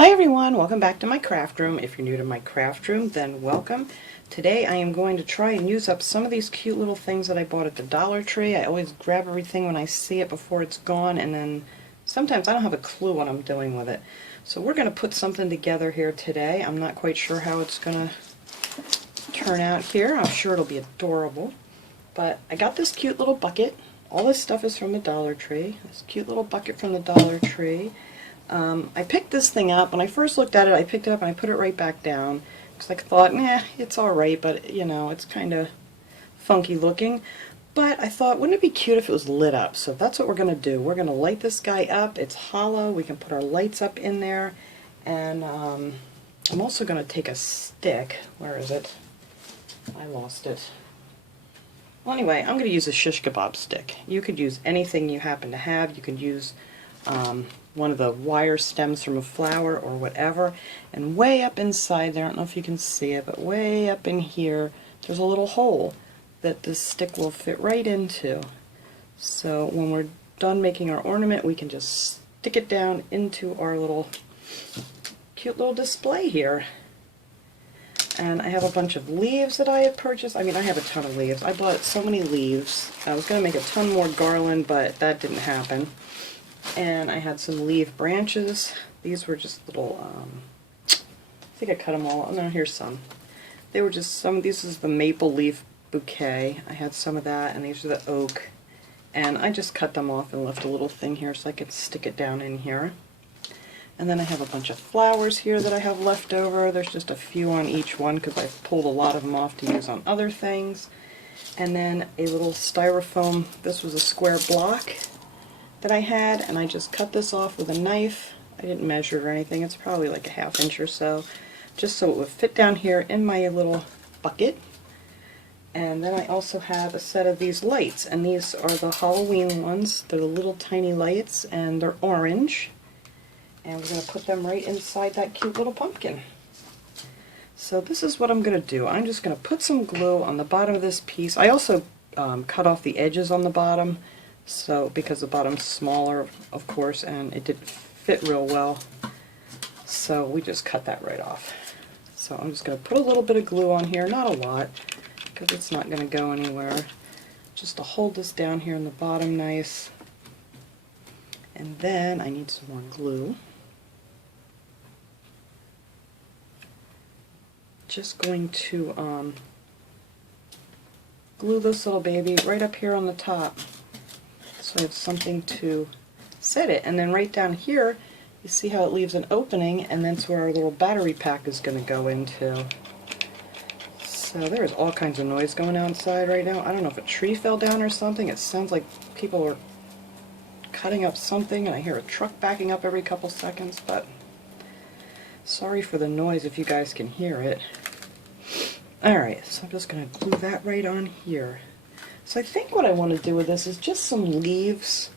Hi everyone, welcome back to my craft room. If you're new to my craft room, then welcome. Today I am going to try and use up some of these cute little things that I bought at the Dollar Tree. I always grab everything when I see it before it's gone, and then sometimes I don't have a clue what I'm doing with it. So we're going to put something together here today. I'm not quite sure how it's going to turn out here. I'm sure it'll be adorable. But I got this cute little bucket. All this stuff is from the Dollar Tree. This cute little bucket from the Dollar Tree. I picked this thing up. When I first looked at it, I picked it up and I put it right back down because I thought, nah, it's alright, but you know, it's kind of funky looking. But I thought, wouldn't it be cute if it was lit up? So that's what we're going to do. We're going to light this guy up. It's hollow. We can put our lights up in there. And I'm also going to take a stick. Where is it? I lost it. Well, anyway, I'm going to use a shish kebab stick. You could use anything you happen to have. You could use one of the wire stems from a flower or whatever, and way up inside there, I don't know if you can see it, but way up in here there's a little hole that this stick will fit right into. So when we're done making our ornament, we can just stick it down into our little cute little display here. And I have a bunch of leaves that I had purchased. I mean, I have a ton of leaves. I bought so many leaves. I was going to make a ton more garland, but that didn't happen. And I had some leaf branches. These were just little, I think I cut them all. Oh no, here's some. They were just some, this is the maple leaf bouquet. I had some of that, and these are the oak. And I just cut them off and left a little thing here so I could stick it down in here. And then I have a bunch of flowers here that I have left over. There's just a few on each one because I've pulled a lot of them off to use on other things. And then a little styrofoam, this was a square block that I had, and I just cut this off with a knife. I didn't measure or anything. It's probably like a ½ inch or so, just so it would fit down here in my little bucket. And then I also have a set of these lights, and these are the Halloween ones. They're the little tiny lights, and they're orange. And we're going to put them right inside that cute little pumpkin. So this is what I'm going to do. I'm just going to put some glue on the bottom of this piece. I also cut off the edges on the bottom, so because the bottom's smaller, of course, and it didn't fit real well. So we just cut that right off. So I'm just going to put a little bit of glue on here, not a lot, because it's not going to go anywhere. Just to hold this down here in the bottom nice. And then I need some more glue. Just going to glue this little baby right up here on the top, so I have something to set it. And then right down here, you see how it leaves an opening, and that's where our little battery pack is going to go into. So there's all kinds of noise going on outside right now. I don't know if a tree fell down or something. It sounds like people are cutting up something, and I hear a truck backing up every couple seconds, but sorry for the noise if you guys can hear it. Alright, so I'm just going to glue that right on here. So I think what I want to do with this is just some leaves,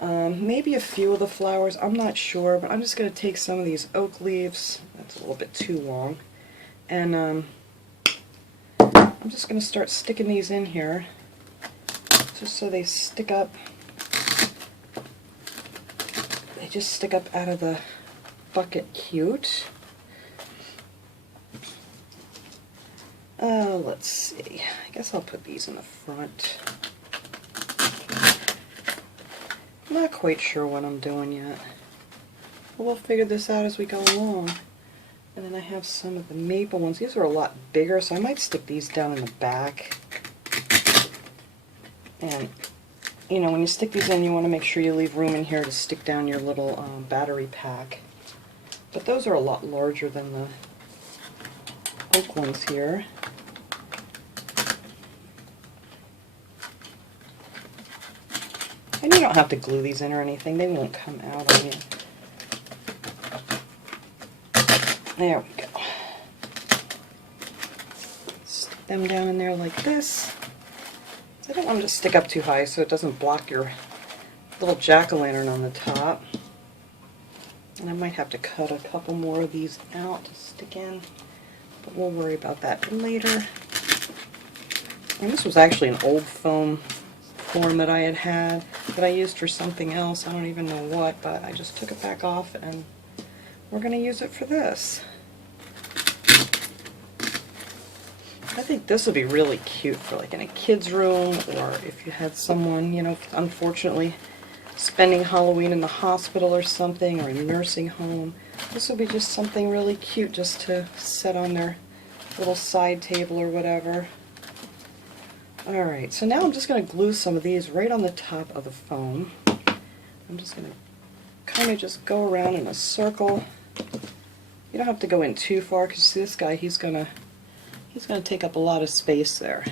maybe a few of the flowers, I'm not sure, but I'm just going to take some of these oak leaves, that's a little bit too long, and I'm just going to start sticking these in here, just so they stick up. They just stick up out of the bucket cute. Let's see, I guess I'll put these in the front. Not quite sure what I'm doing yet. But we'll figure this out as we go along. And then I have some of the maple ones. These are a lot bigger, so I might stick these down in the back. And, you know, when you stick these in, you want to make sure you leave room in here to stick down your little battery pack. But those are a lot larger than the oak ones here. And you don't have to glue these in or anything, they won't come out on you. There we go. Stick them down in there like this. I don't want them to stick up too high so it doesn't block your little jack-o'-lantern on the top. And I might have to cut a couple more of these out to stick in, but we'll worry about that later. And this was actually an old foam form that I had that I used for something else. I don't even know what, but I just took it back off and we're going to use it for this. I think this would be really cute for like in a kid's room, or if you had someone, you know, unfortunately spending Halloween in the hospital or something, or a nursing home. This would be just something really cute just to set on their little side table or whatever. Alright, so now I'm just going to glue some of these right on the top of the foam. I'm just going to kind of just go around in a circle. You don't have to go in too far, because this guy, he's going to take up a lot of space there.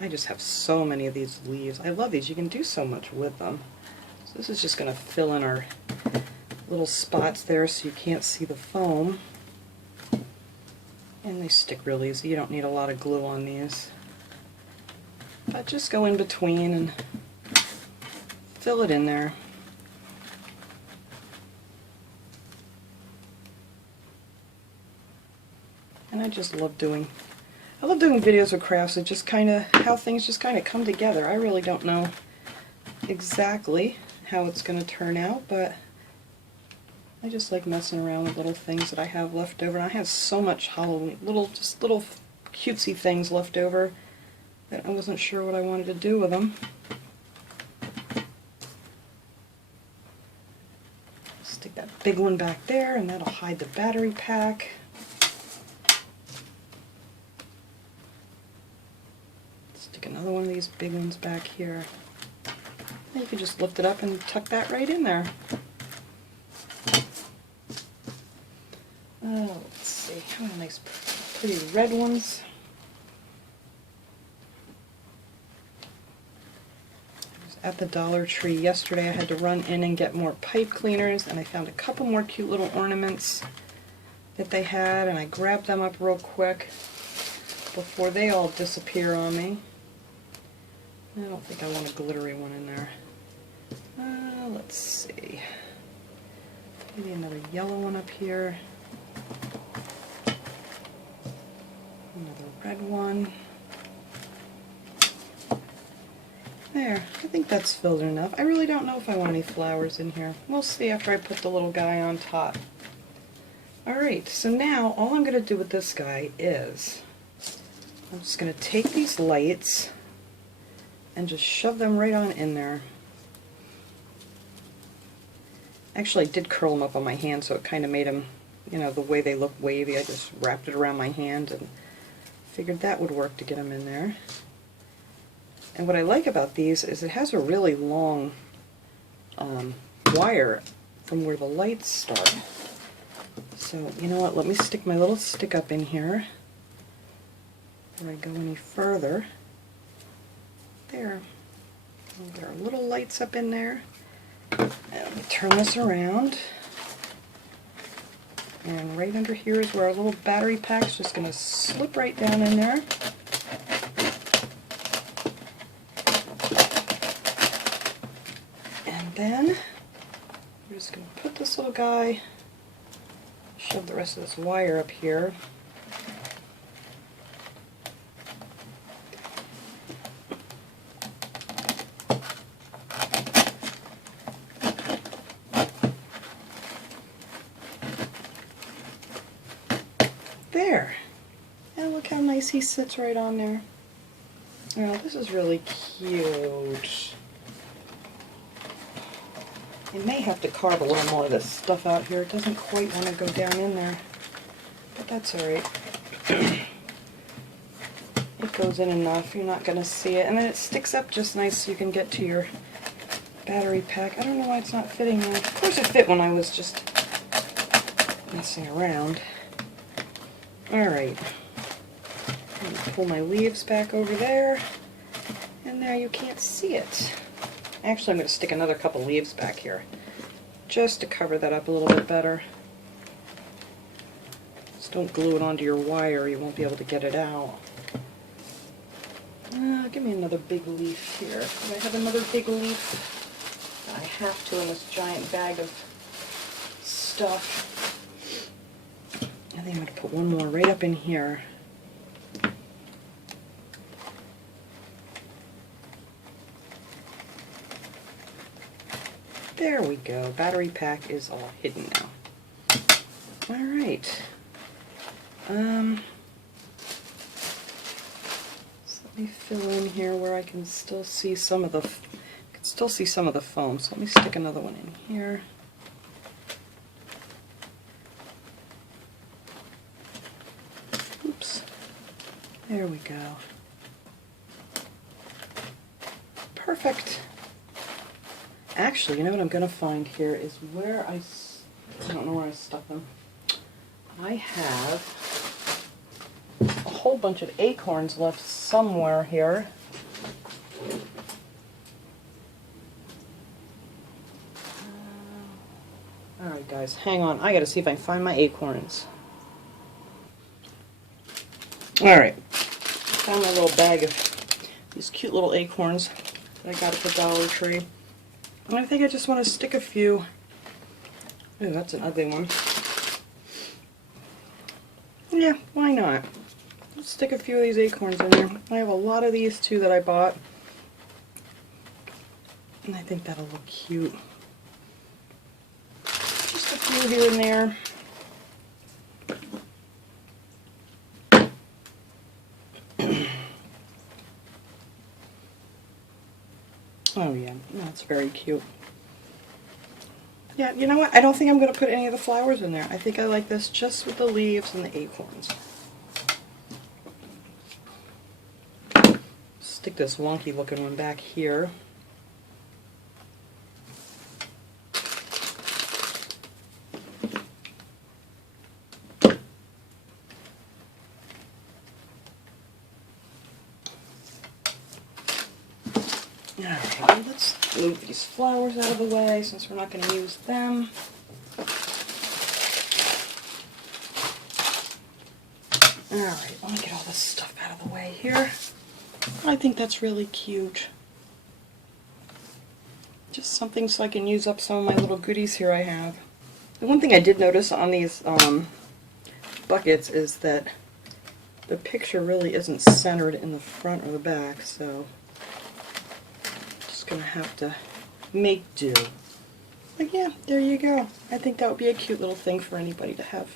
I just have so many of these leaves. I love these. You can do so much with them. So this is just going to fill in our little spots there so you can't see the foam. And they stick real easy. You don't need a lot of glue on these. But just go in between and fill it in there. And I just love doing videos with crafts. It just kind of, how things just kind of come together. I really don't know exactly how it's going to turn out, but I just like messing around with little things that I have left over. And I have so much Halloween, just little cutesy things left over that I wasn't sure what I wanted to do with them. Stick that big one back there, and that'll hide the battery pack. Another one of these big ones back here. And you can just lift it up and tuck that right in there. Oh, let's see. How many nice, pretty red ones. I was at the Dollar Tree yesterday. I had to run in and get more pipe cleaners, and I found a couple more cute little ornaments that they had, and I grabbed them up real quick before they all disappear on me. I don't think I want a glittery one in there. Let's see. Maybe another yellow one up here. Another red one. There. I think that's filled enough. I really don't know if I want any flowers in here. We'll see after I put the little guy on top. Alright, so now all I'm going to do with this guy is I'm just going to take these lights and just shove them right on in there. Actually, I did curl them up on my hand, so it kind of made them, you know, the way they look wavy. I just wrapped it around my hand and figured that would work to get them in there. And what I like about these is it has a really long wire from where the lights start. So, you know what, let me stick my little stick up in here before I go any further. There. We'll get our little lights up in there. And let me turn this around. And right under here is where our little battery pack's just going to slip right down in there. And then we're just going to put this little guy, shove the rest of this wire up here. There. And look how nice he sits right on there. Oh, this is really cute. I may have to carve a little more of this stuff out here. It doesn't quite want to go down in there, but that's alright. It goes in enough, you're not going to see it. And then it sticks up just nice so you can get to your battery pack. I don't know why it's not fitting now. Of course it fit when I was just messing around. Alright. I'm going to pull my leaves back over there. And there you can't see it. Actually, I'm going to stick another couple leaves back here, just to cover that up a little bit better. Just don't glue it onto your wire, you won't be able to get it out. Give me another big leaf here. Do I have another big leaf? I have to in this giant bag of stuff. I think I'm going to put one more right up in here. There we go. Battery pack is all hidden now. Alright. So let me fill in here where I can still see some of the foam. So let me stick another one in here. Oops. There we go. Perfect. Actually, you know what I'm going to find here is where I don't know where I stuck them. I have a whole bunch of acorns left somewhere here. Alright guys, hang on. I gotta see if I can find my acorns. Alright, found my little bag of these cute little acorns that I got at the Dollar Tree. And I think I just want to stick a few. Ooh, that's an ugly one. Yeah, why not? Let's stick a few of these acorns in there. I have a lot of these too that I bought. And I think that'll look cute. Just a few here and there. Oh yeah, that's very cute. Yeah, you know what? I don't think I'm going to put any of the flowers in there. I think I like this just with the leaves and the acorns. Stick this wonky looking one back here. Alright, let's move these flowers out of the way since we're not going to use them. Alright, let me get all this stuff out of the way here. I think that's really cute. Just something so I can use up some of my little goodies here I have. The one thing I did notice on these buckets is that the picture really isn't centered in the front or the back, so gonna have to make do. But yeah, there you go. I think that would be a cute little thing for anybody to have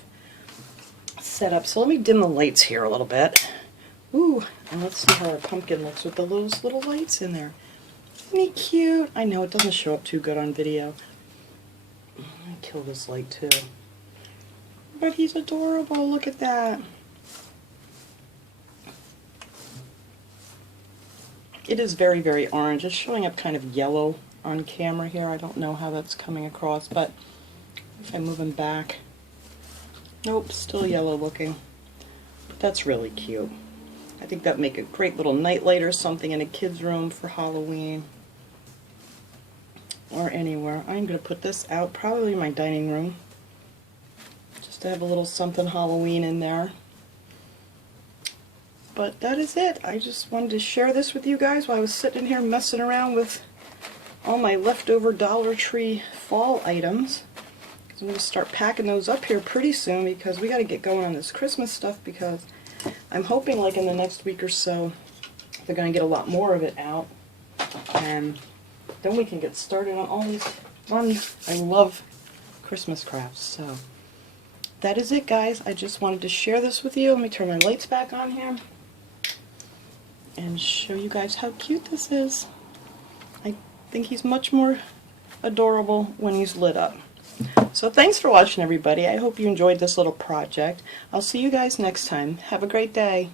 set up. So let me dim the lights here a little bit. Ooh, and let's see how our pumpkin looks with those little lights in there. Isn't he cute? I know it doesn't show up too good on video. Let me kill this light too. But he's adorable. Look at that. It is very, very orange. It's showing up kind of yellow on camera here. I don't know how that's coming across, but if I move him back, nope, still yellow looking. But that's really cute. I think that'd make a great little nightlight or something in a kid's room for Halloween or anywhere. I'm going to put this out probably in my dining room just to have a little something Halloween in there. But that is it. I just wanted to share this with you guys while I was sitting here messing around with all my leftover Dollar Tree fall items. I'm going to start packing those up here pretty soon because we got to get going on this Christmas stuff, because I'm hoping like in the next week or so they're going to get a lot more of it out, and then we can get started on all these fun, I love Christmas crafts. So that is it, guys. I just wanted to share this with you. Let me turn my lights back on here and show you guys how cute this is. I think he's much more adorable when he's lit up. So thanks for watching, everybody. I hope you enjoyed this little project. I'll see you guys next time. Have a great day.